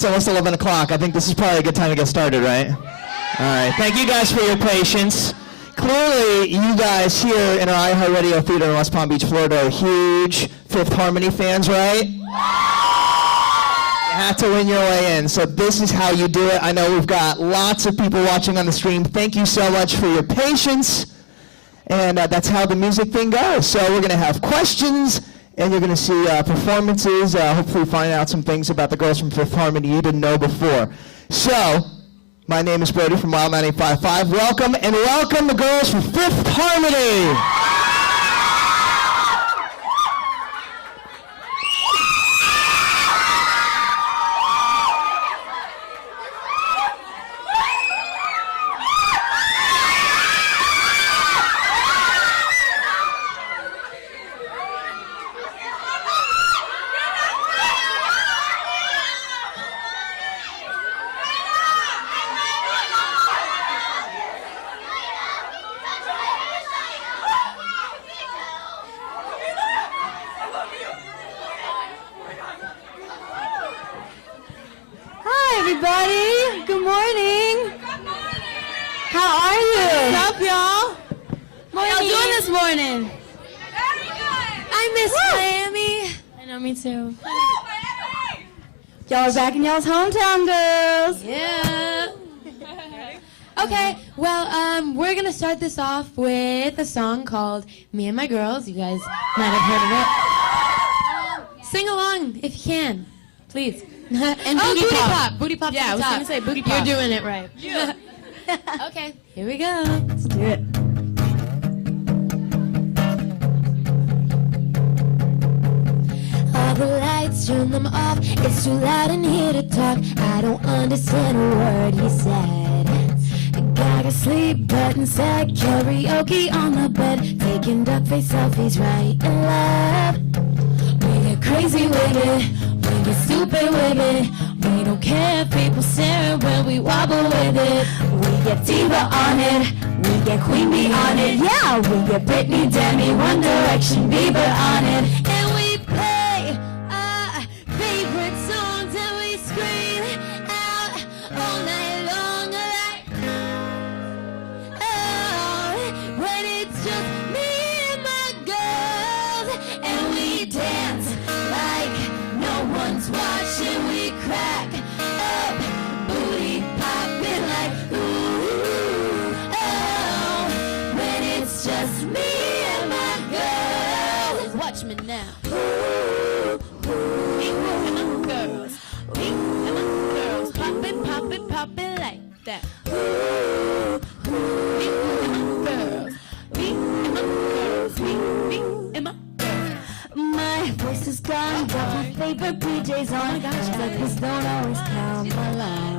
It's almost 11 o'clock. I think this is probably a good time to get started, right? All right. Thank you guys for your patience. Clearly, you guys here in our iHeartRadio Theater in West Palm Beach, Florida, are huge Fifth Harmony fans, right? You have to win your way in. So this is how you do it. I know we've got lots of people watching on the stream. Thank you so much for your patience. And that's how the music thing goes. So we're going to have questions, and you're going to see performances, hopefully find out some things about the girls from Fifth Harmony you didn't know before. So, my name is Brody from Wild 95.5. Welcome, and welcome the girls from Fifth Harmony. Everybody, good morning. How are you? What's up, y'all? How y'all doing this morning? Very good. I miss Miami. I know, me too. Y'all are back in y'all's hometown, girls. Yeah. Okay, well, we're gonna start this off with a song called "Me and My Girls." You guys might have heard of it. Sing along if you can, please. And booty pop. Booty pop. Yeah, I was gonna say booty pop. You're doing it right. Yeah. Okay, here we go. Let's do it. All the lights, turn them off. It's too loud in here to talk. I don't understand a word he said. Gotta sleep, but instead karaoke on the bed, taking duck face selfies right and left. We get crazy with it, we get stupid with it. We don't care if people staring when we wobble with it. We get diva on it, we get queen bee on it. Yeah, we get Britney, Demi, One Direction, Bieber on it. And we play our favorite songs and we scream out all night long like, oh, when it's just me and my girls. And we dance like no one's watching. We crack up, booty popping like ooh, oh, when it's just me and my girls. Watch me now. Ooh, ooh, Me and my girls. Me and my girls. Pop it, pop it, pop it like that. ooh, ooh. Me and my girls. Me and my girls. Me and my girls. My voice is gone, got my favorite PJs on. Seems like this don't always count my line.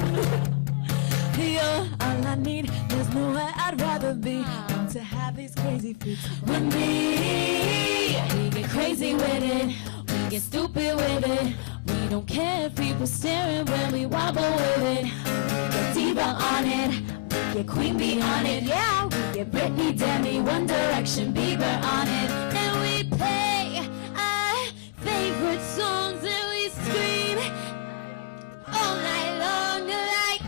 You're all I need, there's nowhere I'd rather be than to have these crazy freaks with me. We get crazy with it, we get stupid with it. We don't care if people staring when we wobble with it. We get diva on it, we get queen bee on it. Yeah, we get Britney, Demi, One Direction, Bieber on it. And we play our favorite songs and we scream all night long like,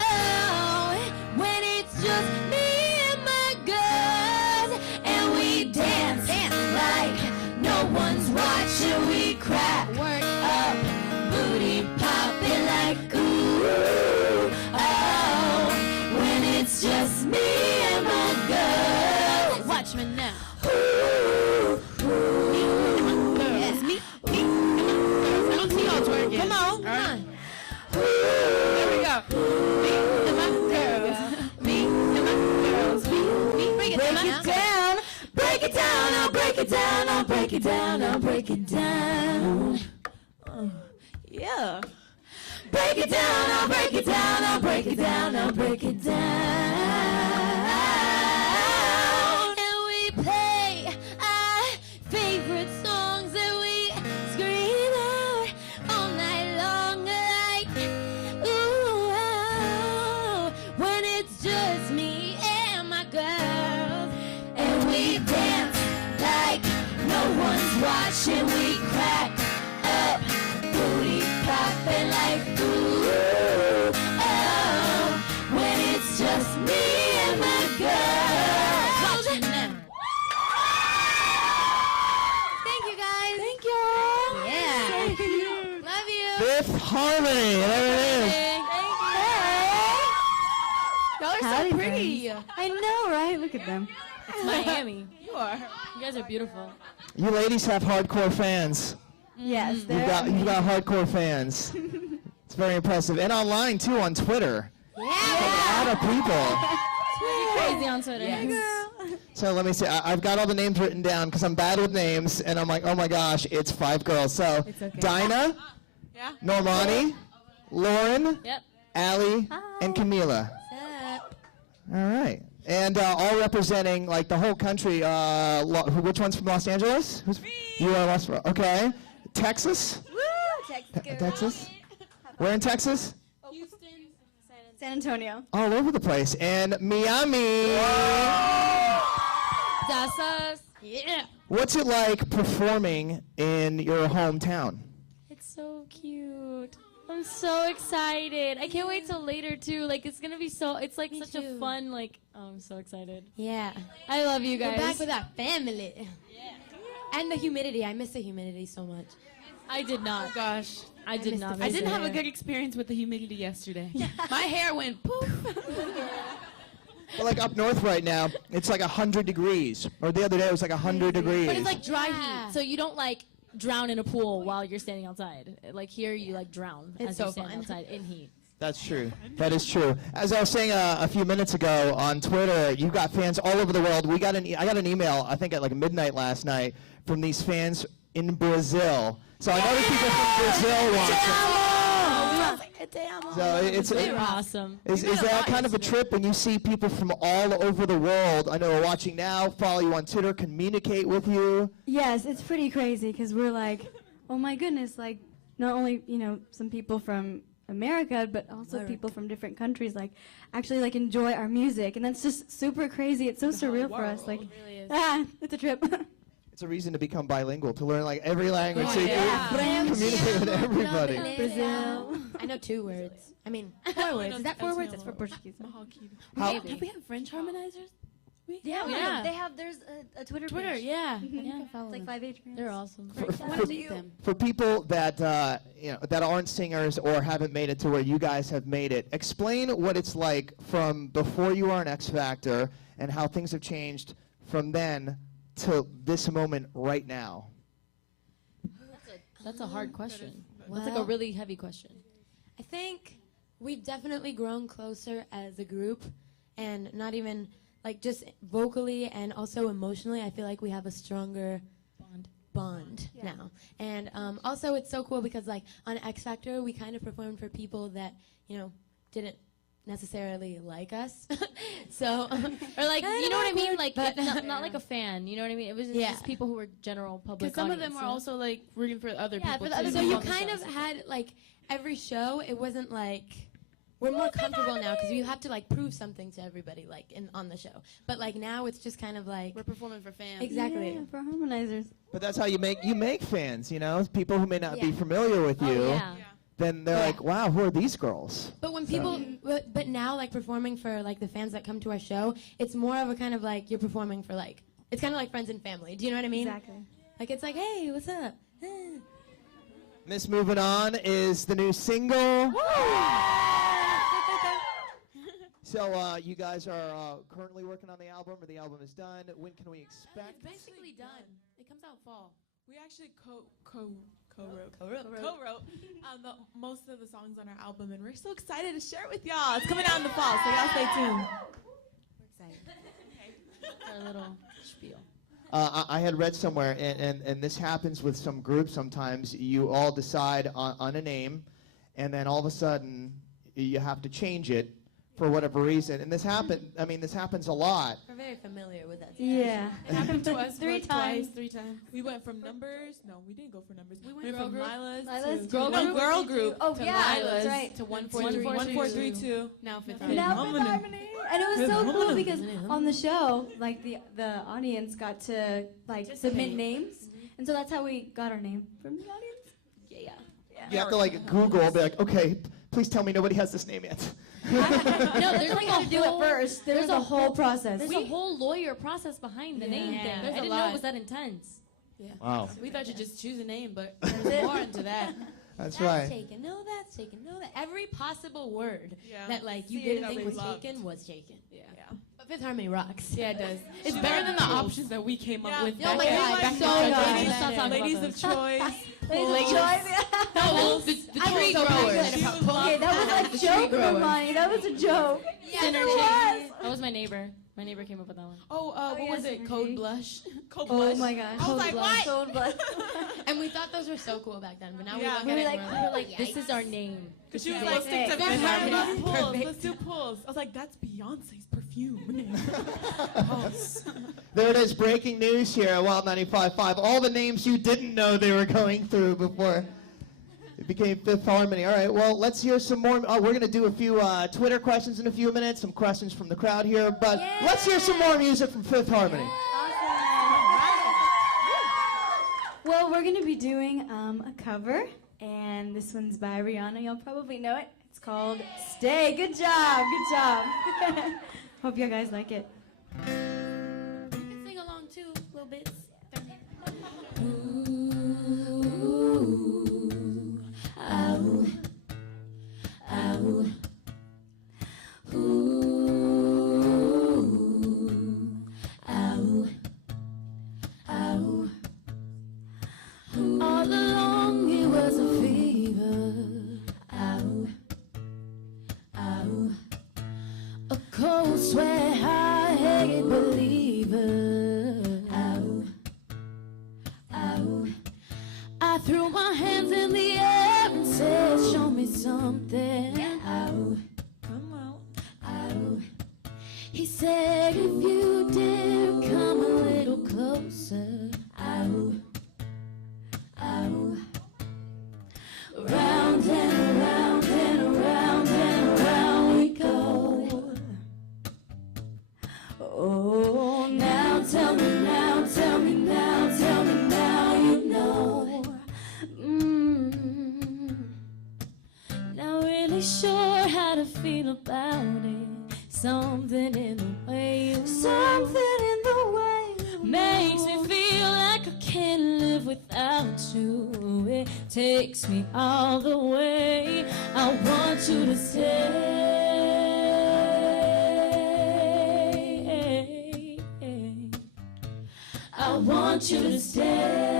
oh, when it's just me and my girls. And we dance like no one's watching. We crack up, booty popping like ooh, oh, when it's just me and my girls. Watch me now. Ooh, ooh. Me and my girls. Me and my girls. I don't see y'all twerking. Come on, come on. There we go. Me and my girls. Me and my girls. Me. Break it Break down. it down. Break it down, I'll break it down, I'll break it down, I'll break it down. Yeah. Break it down, I'll break it down, I'll break it down, I'll break it down. And we play our favorite songs and we scream out all night long like, ooh, oh, when it's just me and my girls. And we dance like no one's watching. We crack up, booty pop Fifth Harmony. There it is. Y'all are Howdy, so pretty. I know, right? Look at them. It's Miami. You are. You guys are beautiful. You ladies have hardcore fans. Yes, You've they're got hardcore fans. It's very impressive. And online, too, on Twitter. Yeah. A lot of people. It's pretty crazy on Twitter. Yes. So let me see. I've got all the names written down because I'm bad with names. And I'm like, oh, my gosh, it's 5 girls. So It's okay. Dinah, Yeah. Normani, Lauren, Yep. Allie, and Camila. All right. And all representing, like, the whole country. Which one's from Los Angeles? You are Los Angeles. Okay. Texas? Woo! Texas girl. Texas? Where in Texas? Houston. San Antonio. All over the place. And Miami. That's us. Yeah. What's it like performing in your hometown? It's so cute. I'm so excited. I can't wait till later too. Like it's gonna be so. It's like such a fun. Like oh, I'm so excited. Yeah. I love you We're guys. back with our family. Yeah. And the humidity. I miss the humidity so much. I did not. Gosh. I did not. I didn't have a good experience with the humidity yesterday. My hair went poof. Well, like up north right now, it's like 100 degrees. Or the other day it was like 100 degrees. But it's like dry heat, so you don't like drown in a pool while you're standing outside. Like here, you like drown It's as so you stand fun. outside in heat. That's true. That is true. As I was saying a few minutes ago on Twitter, you've got fans all over the world. I got an email, I think at like midnight last night, from these fans in Brazil. So I know there's people from Brazil watching. So They were awesome. Is that kind of a trip when you see people from all over the world? I know are watching now, follow you on Twitter, communicate with you. Yes, it's pretty crazy because we're like, oh my goodness, like not only, some people from America, but also people from different countries, like actually like enjoy our music. And that's just super crazy. It's so surreal for us. Like, it's a trip. It's a reason to become bilingual, to learn like every language so you yeah. can communicate with everybody. Brazil. I know 2 words. I mean, 4 words. Is that 4 words? That's for Portuguese. How, Have we had French harmonizers? Yeah. There's a Twitter Twitter, page. yeah. It's like 5 H. They're awesome. for people that that aren't singers or haven't made it to where you guys have made it, explain what it's like from before you were on X Factor and how things have changed from then to this moment right now. That's a hard question. That's like a Well- really heavy question. I think we've definitely grown closer as a group, and not even like just vocally and also emotionally. I feel like we have a stronger bond now. And also it's so cool because like on X Factor we kind of performed for people that didn't necessarily like us. So Or like, you know what I mean? Like, but- not like a fan. You know what I mean? It was just people who were general public. Because some of audience, them were also like rooting for other Yeah, people. for the other too. So you on the kind shows. of had like every show. It wasn't like we're more comfortable now because you have to like prove something to everybody like on the show. But like now it's just kind of like We're performing for fans. exactly. Yeah, for harmonizers. But that's how you make fans, people who may not be Yeah. familiar with you. Oh, yeah. Then they're like, wow, who are these girls? But when people, but now like performing for like the fans that come to our show, it's more of a kind of like you're performing for like it's kind of like friends and family. Do you know what I mean? Exactly. Like it's like, hey, what's up? Miss Moving On is the new single. So you guys are currently working on the album, or the album is done. When can we expect? It's basically done. It comes out fall. We actually co-wrote most of the songs on our album, and we're so excited to share it with y'all. It's coming out in the fall, so y'all stay tuned. We're excited. Our little spiel. I had read somewhere, and this happens with some groups sometimes, you all decide on a name, and then all of a sudden you have to change it for whatever reason. And this happens a lot. We're very familiar with that. Yeah. It happened to us Three times. three times. We went from numbers. No, we didn't go for numbers. We went girl from group. Lila's to Girl group. group Oh, to yeah, Lila's that's right. To 1432. Now Fifth Now Harmony. Fifth Harmony. And it was so cool because on the show, like the audience got to like submit names, and so that's how we got our name from the audience. Yeah. You have to like Google, be like, okay, please tell me nobody has this name yet. No, there's like How to a do it whole first. There's a whole process. There's a whole lawyer process behind the name Yeah. thing. There's I a didn't know lot. it was that intense. Wow. We thought you'd just choose a name, but there's more into that. That's right. Taken. No, that's taken. No, that. Every possible word Yeah. that like you See it didn't think they was loved. taken was taken. Yeah. But Fifth Harmony rocks. Yeah, it does. It's She better than the got rules. options that we came up Yeah. with. Oh my back God, back so in the good. day. Let's not talk Ladies about of choice. Ladies No, the I tree was so growers. excited about Pokemon. Okay, that was like joke, Hermione. That was a joke. Synergy. That was my neighbor. My neighbor came up with that one. What was yes, it? Synergy. Code Blush. Code Oh Blush. my gosh. I was like, what? Cold blood. And we thought those were so cool back then, but now Yeah. we look at it and We we're like, this is our name. Cause she was Yeah. like, Hey, stick to Fifth Fifth Harmony. Harmony. Pulls. Perfect. Let's do pulls. I was like, that's Beyonce's perfume. There it is, breaking news here at Wild 95.5. All the names you didn't know they were going through before it became Fifth Harmony. All right, well, let's hear some more. We're going to do a few Twitter questions in a few minutes, some questions from the crowd here. But let's hear some more music from Fifth Harmony. Well, we're going to be doing a cover, and this one's by Rihanna. Y'all probably know it. It's called Stay. Good job. Good job. Hope you guys like it. You can sing along too, little bits. All along it was a fever. Ow, ow. A cold sweat, I hate believer. Ow, ow. I threw my hands in the air and said, show me something. Ow, come on. Ow. He said, if you dare come a little closer. Ow. Ow. Round and around and around and around we go. Oh, now tell me now, tell me now, tell me now, you know. Not really sure how to feel about it. Something in the way you something in the way you makes me feel like I can't live without you. It takes me all the way. I want you to stay. I want you to stay.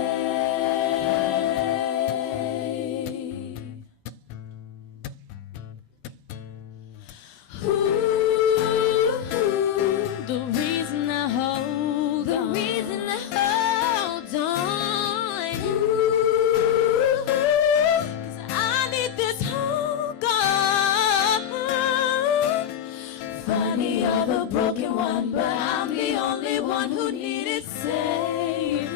The reason I hold on. The reason I hold on. 'Cause I need this hold on. Funny, you're the broken one, but I'm the only one who needed saving.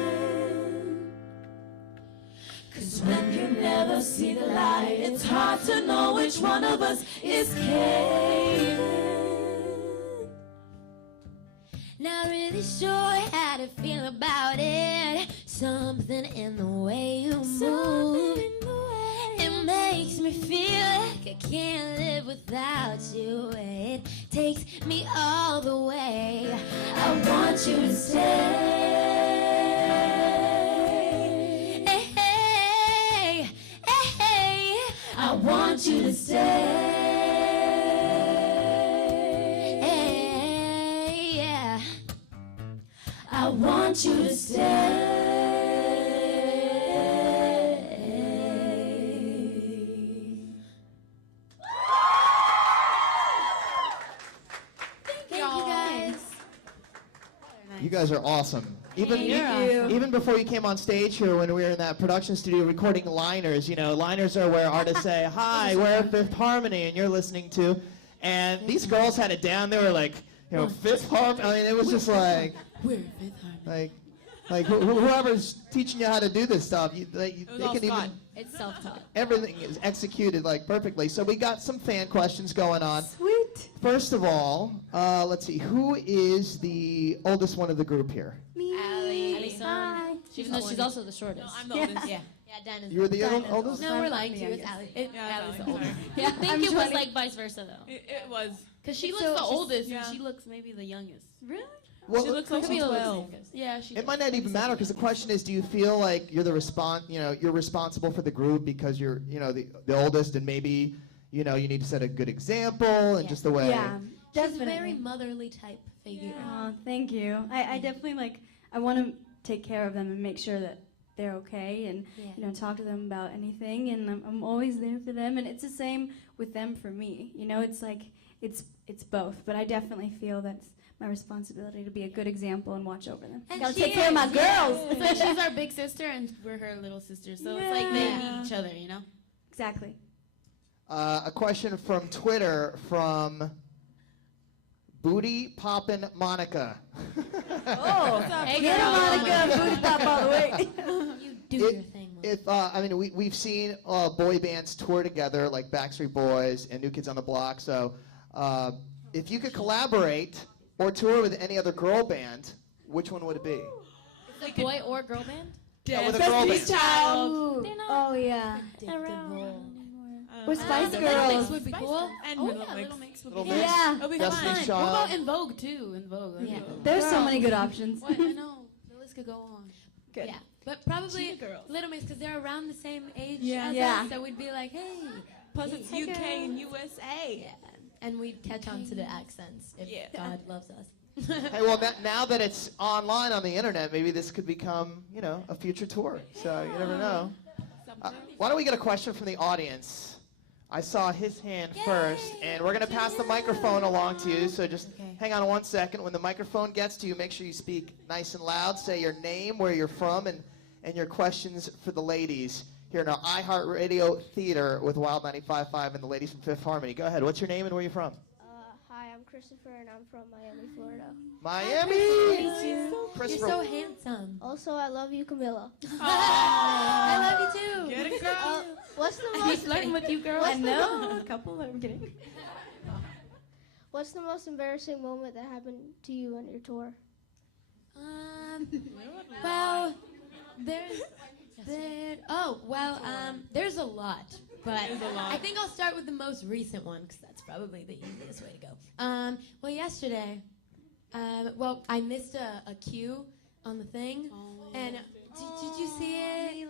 'Cause when you never see the light, it's hard to know which one of us is caving. Not really sure how to feel about it. Something in the way you move. It makes me feel like I can't live without you. It takes me all the way. I want you to stay. Hey, hey, hey. I want you to stay. I want you to stay. Thank you guys. You guys are awesome. Even Thank you. even before you came on stage here, when we were in that production studio recording liners, you know, liners are where artists say, "Hi, we're Fifth Harmony," and you're listening to. And these girls had it down. They were like, you know, Fifth Harmony. I mean, it was just like, We're Fifth Harmony. like whoever's teaching you how to do this stuff, they all can Scott. even. It's self-taught. Everything is executed like perfectly. So we got some fan questions going on. Sweet. First of all, let's see, who is the oldest one of the group here? Me. Allie. Hi. Even though she's also the shortest. No, I'm the oldest. Yeah, Dan is. You're the Dinah's oldest? No, we're lying to you. It's Allie. Yeah, Allie's no, the oldest. Yeah, I think I'm it was 20. like vice versa though. It was. Because she So looks the she's- oldest yeah. and she looks maybe the youngest. Really? She looks like she's 12. Yeah, she. It might not even matter because the question is, do you feel like you're you're responsible for the group because you're, the oldest and maybe, you need to set a good example and just the way. Yeah, She's a definitely. very motherly type figure. Oh, thank you. I definitely I want to take care of them and make sure that they're okay and talk to them about anything, and I'm always there for them, and it's the same with them for me. It's like it's both, but I definitely feel that's my responsibility to be a good example and watch over them. And Gotta she take care of my is, girls. It's like she's our big sister and we're her little sister, so it's like they need each other, Exactly. A question from Twitter from Booty Poppin' Monica. Oh, Hey, get girl. Monica, booty pop all the way. You do your thing, Mom. We've seen boy bands tour together like Backstreet Boys and New Kids on the Block. So, if you could collaborate or tour with any other girl band, which one would it be? It's a boy or girl band? With a girl band. Ooh. Oh yeah. Predictable. Or Spice Little Girls. Mix would be cool. And Oh, Little yeah, Mix. Little Mix would Little be Mix. Yeah. It'll be Destiny's fun. Child. What about In Vogue, too? In Vogue. Yeah. There's so many good options. What? I know. The list could go on. Good. Yeah, but probably Cheetah Girls. Little Mix because they're around the same age Yeah. as Yeah. us, so we'd be like, hey. Plus it's hey, UK girl. and USA. Yeah, and we'd catch on to the accents if Yeah. God loves us. Hey, well, now that it's online on the internet, maybe this could become, a future tour. So you never know. Why don't we get a question from the audience? I saw his hand first, and we're going to pass the microphone along to you. So just hang on 1 second. When the microphone gets to you, make sure you speak nice and loud. Say your name, where you're from, and your questions for the ladies here in our iHeartRadio Theater with Wild 95.5 and the ladies from Fifth Harmony. Go ahead. What's your name and where are you from? Hi, I'm Christopher, and I'm from Miami, Florida. Miami. You're Christopher. so handsome. Also, I love you, Camilla. I love you too. Get it, girl. What's the He's most flirting with you, girl. I know. A couple. I'm kidding. What's the most embarrassing moment that happened to you on your tour? Well, there's a lot, but I think I'll start with the most recent one because that's probably the easiest way to go. Well, yesterday, I missed a cue on the thing, and did you see it?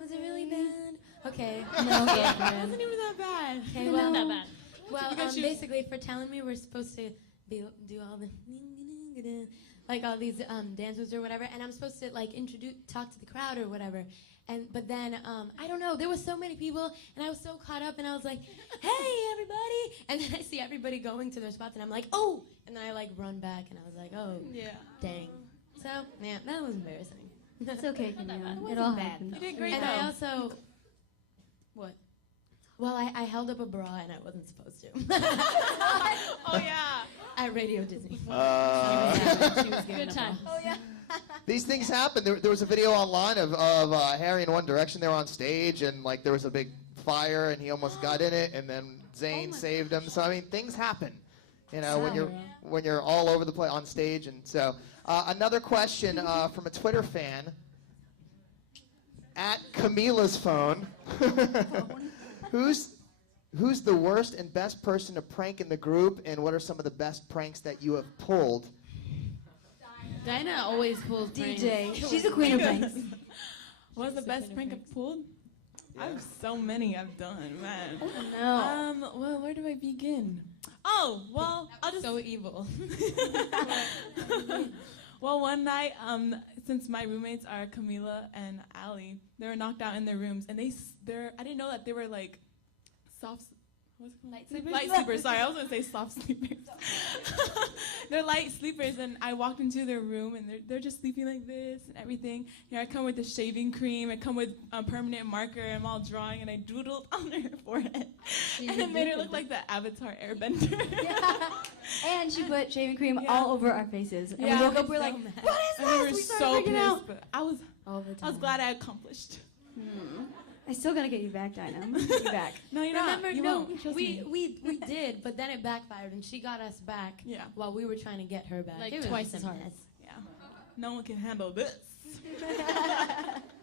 Was it really bad? Okay. No, It wasn't even that bad. Okay, well, Not bad. Well, Because she- basically, for telling me we're supposed to do all the like all these dance moves or whatever, and I'm supposed to talk to the crowd or whatever. But then I don't know. There was so many people, and I was so caught up, and I was like, "Hey, everybody!" And then I see everybody going to their spots, and I'm like, "Oh!" And then I run back, and I was like, "Oh, Yeah. dang!" So yeah, that was embarrassing. It's okay, Camilla. It all happens. You did great, And though. I also, what? Well, I held up a bra and I wasn't supposed to. Oh, yeah. At Radio Disney. Uh, She was giving Good a time. bra. These things happen. There was a video online of Harry and One Direction. They were on stage, and there was a big fire, and he almost got in it, and then Zayn saved him. So things happen, when you're all over the place on stage. And so, another question from a Twitter fan at Camila's phone. Who's the worst and best person to prank in the group, and what are some of the best pranks that you have pulled? Dinah always pulls DJ. pranks. She's the queen of pranks. What's the best prank I've pulled? I have so many I've done, man. No. Well, where do I begin? Oh, well, I'll just... So evil. Well, one night, since my roommates are Camila and Allie, they were knocked out in their rooms, and I didn't know that they were soft... What's it called? Light sleepers? Light sleepers. Sorry, I was gonna say soft sleepers. They're light sleepers, and I walked into their room, and they're just sleeping like this and everything. Here I come with the shaving cream. I come with a permanent marker. And I'm all drawing, and I doodled on their forehead, and it made her look like the Avatar Airbender. And she put shaving cream Yeah. all over our faces. And Yeah, we woke up, we we're were like, so mad. what is And this? we were started so freaking pissed, out. but I was glad I accomplished. I still gotta get you back, Dinah. I'm gonna get you back. No, you're Remember, not. You no, won't. Trust we me. did, but then it backfired, and she got us back Yeah. while we were trying to get her back. Like It was twice just as a hard. mess. Yeah. No one can handle this.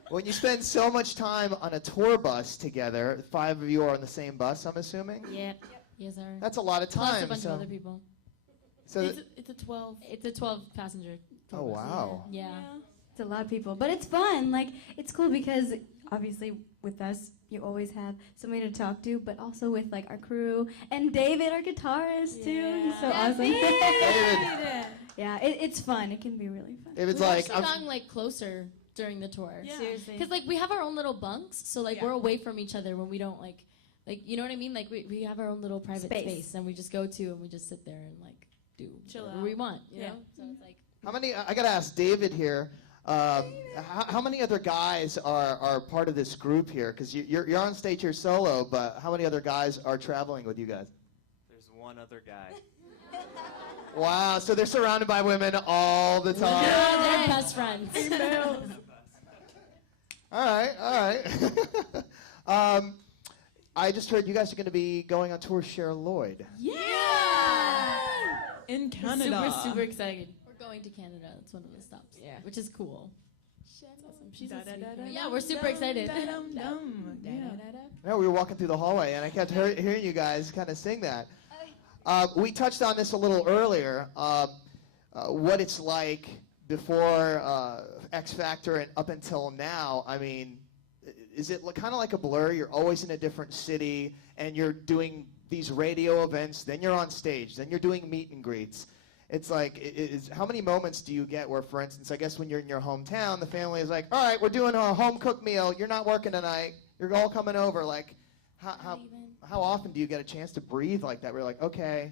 When you spend so much time on a tour bus together, 5 of you are on the same bus, I'm assuming? Yeah. Yes, sir. That's a lot of Plus time. a bunch so of other people. So It's a 12. It's a 12 passenger tour oh, bus. wow. Yeah. It's a lot of people, but it's fun. Like, it's cool because obviously with us, you always have somebody to talk to, but also with like our crew and David, our guitarist too. He's so awesome. David. Yeah, it's fun. It can be really fun. David's We've like, actually gotten like closer during the tour. Yeah. Seriously. Because like we have our own little bunks, so like Yeah. we're away from each other when we don't like you know what I mean? Like we have our own little private space and we just go to and we just sit there and like do Chill whatever out. we want, you Yeah. know? So it's like how many, I got to ask David here, how many other guys are part of this group here? Because you're on stage here solo, but how many other guys are traveling with you guys? There's one other guy. Wow, so they're surrounded by women all the time. they're best friends. All right. I just heard you guys are going to be going on tour with Cheryl Lloyd. In Canada. Super excited. We're going to Canada. That's one of the stops. Yeah. Which is cool. She's a sweet girl. Yeah, we're super excited. Yeah, we were walking through the hallway, and I kept hearing you guys kind of sing that. We touched on this a little earlier, what it's like before X Factor and up until now. I mean, is it kind of like a blur? You're always in a different city, and you're doing these radio events, then you're on stage, then you're doing meet and greets. It's like, how many moments do you get where, for instance, I guess when you're in your hometown, the family is like, all right, we're doing a home-cooked meal, you're not working tonight, you're all coming over. Like, how often do you get a chance to breathe like that? We're like, okay,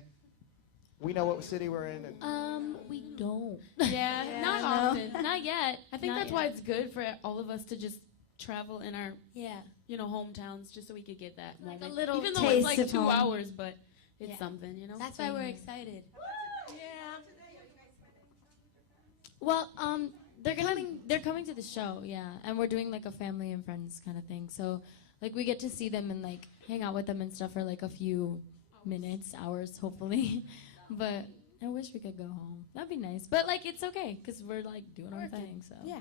we know what city we're in. And We don't. Yeah, not often. Not yet. I think Not that's yet. why it's good for all of us to just travel in our, Yeah. hometowns, just so we could get that Like a moment. little Even though taste it's like of 2 home. hours, but it's Yeah. something, That's why we're excited. Yeah. Well, they're coming to the show, yeah, and we're doing like a family and friends kind of thing. So, like, we get to see them and like hang out with them and stuff for like a few minutes, hours, hopefully. But I wish we could go home. That'd be nice. But like, it's okay because we're like doing our thing. So Yeah.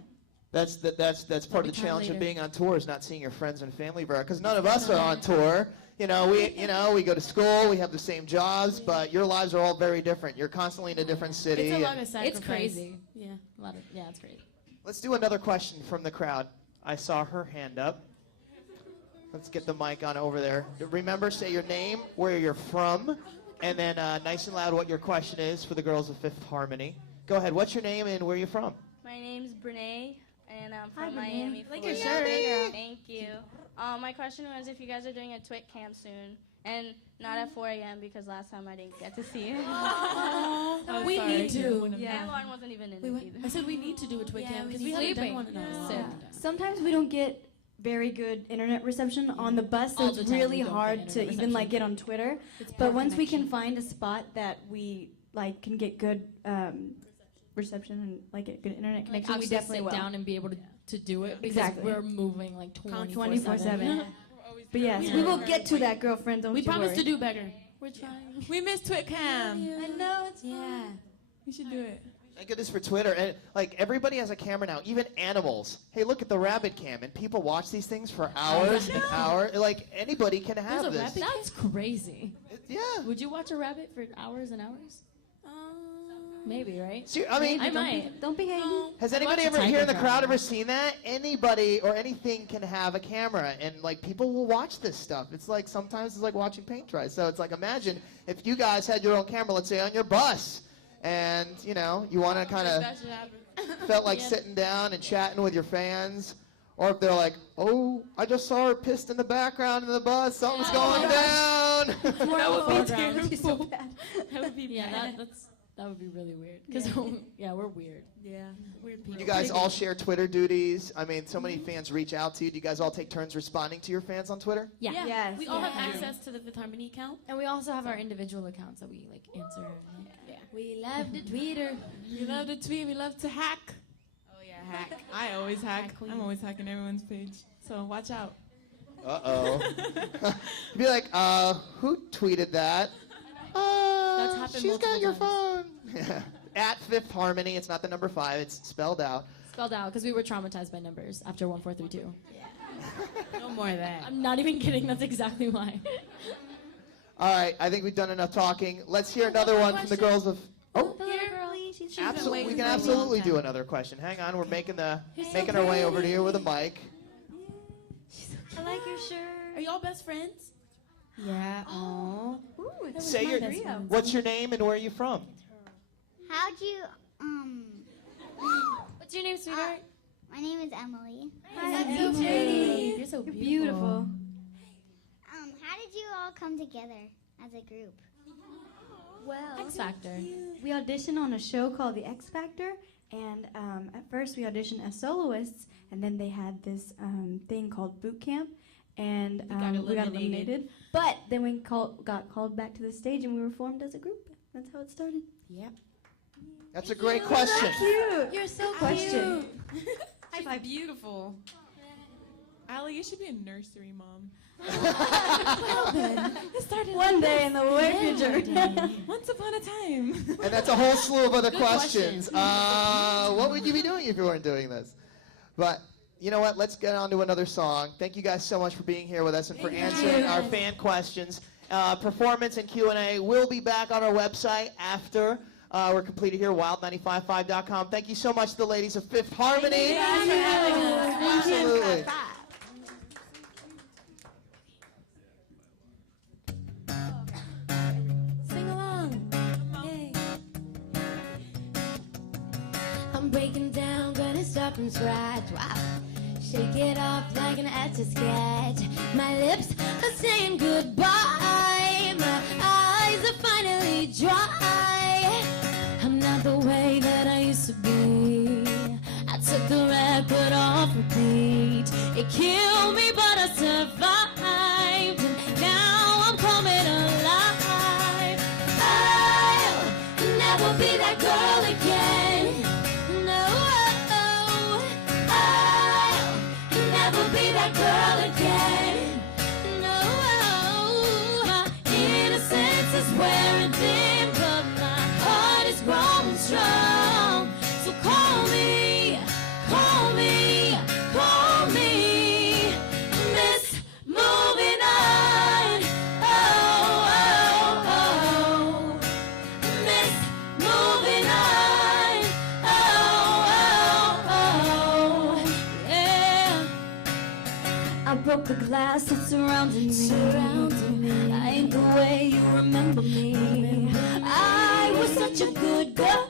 that's part of the time challenge of later. being on tour is not seeing your friends and family very, because none of us are on tour. We go to school, we have the same jobs, but your lives are all very different. You're constantly in a different city. It's a lot and- of sacrifice. it's crazy. Yeah. It's crazy. Let's do another question from the crowd. I saw her hand up. Let's get the mic on over there. Remember, say your name, where you're from, and then nice and loud what your question is for the girls of Fifth Harmony. Go ahead. What's your name and where are you from? My name's Brene, and I'm Hi, from Brene. Miami, Like Florida. your shirt. Thank you. My question was if you guys are doing a Twit Cam soon, and not at 4 a.m. because last time I didn't get to see it. We need to. Yeah, Lauren wasn't even in it either. I said we need to do a Twit Cam because we we haven't done sleeping. one in a while. Sick. Sometimes we don't get very good internet reception on the bus, so All it's the time really we don't get hard to internet even like reception. get on Twitter. It's But poor once we can connection. find a spot that we like can get good reception and like a good internet Like connection, we actually definitely sit will. down and be able to do it because Exactly. we're moving like 24/7. 24/7. But yes, we will get to that, girlfriend. Don't We you promise worry. to do better. We're trying. We miss Twit Cam. I know it's Yeah. We should do it. Thank goodness for Twitter. And like everybody has a camera now, even animals. Hey, look at the rabbit cam, and people watch these things for hours and hours. Like anybody can have There's a this. rabbit That's crazy. Yeah. Would you watch a rabbit for hours and hours? Maybe, right? So, I mean, I might. Don't be hating. has I anybody watch the ever here in the tiger crowd drama. ever seen that? Anybody or anything can have a camera, and like people will watch this stuff. It's like sometimes it's like watching paint dry. So it's like imagine if you guys had your own camera, let's say on your bus, and you want to kind of That should happen. felt like sitting down and chatting with your fans, or if they're like, oh, I just saw her pissed in the background of the bus, something's going down. That would be Foreground. terrible. That would be Yeah, bad. that would be really weird. Because yeah, we're weird. Yeah, weird people. You guys all share Twitter duties. I mean, so many fans reach out to you. Do you guys all take turns responding to your fans on Twitter? Yeah. Yeah. Yes. We all have Yeah. access to the Fifth Harmony account. And we also have our individual accounts that we like answer. And, like, Yeah. We love the Twitter. We love to tweet. We love to hack. Oh yeah, hack. I always hack. Hack queen. I'm always hacking everyone's page. So watch out. Uh-oh. Be like, who tweeted that? That's happened She's got multiple your times. phone. At Fifth Harmony. It's not the number 5. It's spelled out. Spelled out because we were traumatized by numbers after 1432. No more of that. I'm not even kidding. That's exactly why. All right. I think we've done enough talking. Let's hear another one from the girls of... Oh, The little girlie, she's absolutely. We waiting can for me. absolutely do another question. Hang on, we're making our way over to you with a mic. I like your shirt. Are y'all best friends? Yeah. Oh. Ooh, it's Say my your, best friend. what's your name and where are you from? How'd you, What's your name, sweetheart? my name is Emily. Hi, That's so Emily. pretty. You're so You're beautiful. beautiful. How did you all come together as a group? Well, X Factor. we auditioned on a show called The X Factor, and at first we auditioned as soloists, and then they had this thing called boot camp, and we got eliminated. But then we got called back to the stage, and we were formed as a group. That's how it started. Yep. That's a great question. Cute. You're so Question. She's beautiful. Allie, you should be a nursery mom. It started One day in the future. Once upon a time. And that's a whole slew of other questions. What would you be doing if you weren't doing this? But you know what? Let's get on to another song. Thank you guys so much for being here with us and for answering our fan questions. Performance and Q&A will be back on our website after we're completed here, wild955.com. Thank you so much to the ladies of Fifth Harmony. Thanks for having us. Absolutely. Sing along. Yay. I'm breaking down, gonna start from scratch. Wow. Shake it off like an etch-a-sketch. My lips are saying goodbye. My eyes are finally dry. I'm not the way that I used to be. I took the record off repeat. It killed me, but I survived. And now I'm coming alive. I'll never be that girl again. No, I'll never be that girl again. No, my innocence is wearing thin, but my heart is growing strong. So call me, call me, call me Miss Moving On. Oh, oh, oh, Miss Moving On. Oh, oh, oh, yeah. I broke the glass that surrounded me. I ain't the way you remember me. I was such a good girl,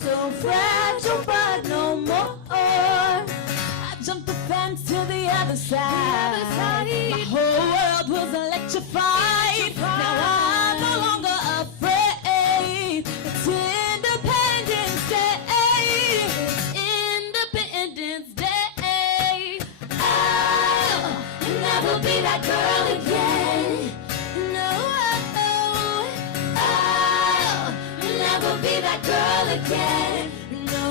so fragile but no more. I jumped the fence to the other side. My whole world was electrified. Now I'm no longer afraid. It's Independence Day. It's Independence Day. I'll never be that girl again. No, I'll never be that girl again. No,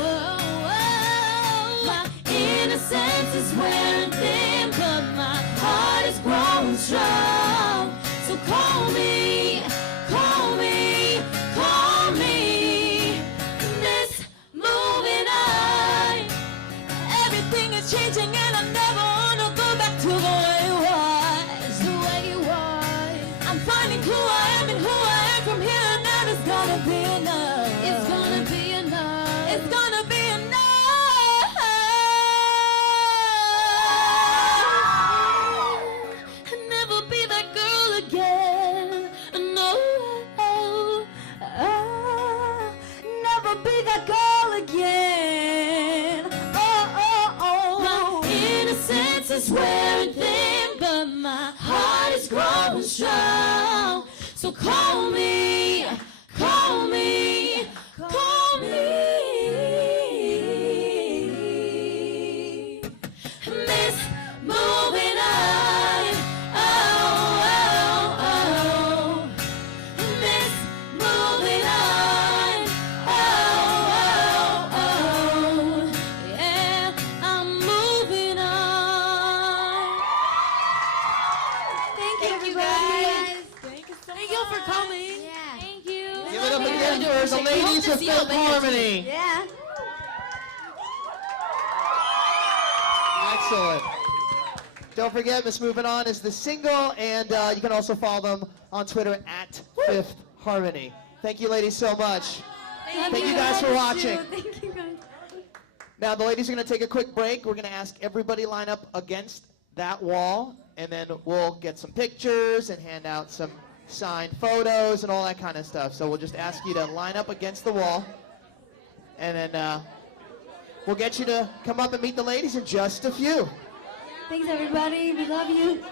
my innocence is wearing thin, but my heart is growing strong. So call me, call me, call me Miss Moving On. Everything is changing and I never wanna go back to the way it was. The way it was. I'm finding who I am and who I am from here on out. It's gonna be enough. It's gonna be enough. It's gonna be enough. I'll never be that girl again. No, I'll never be that girl again. My innocence is wearing thin, but my heart is growing strong. So call me, call me, call me Miss Moving On. Oh, oh, oh, Miss Moving On. Oh, oh, oh, yeah, I'm moving on. Thank you, everybody. Thank you so Thank you for coming. Yeah. Thank you. Give it up again for the ladies of Fifth Harmony. Yeah. Excellent. Don't forget, Miss Moving On is the single, and you can also follow them on Twitter at Fifth Harmony. Thank you, ladies, so much. Thank you guys for watching. Thank you guys. Now the ladies are going to take a quick break. We're going to ask everybody line up against that wall, and then we'll get some pictures and hand out some signed photos and all that kind of stuff. So we'll just ask you to line up against the wall, and then we'll get you to come up and meet the ladies in just a few. Thanks, everybody. We love you.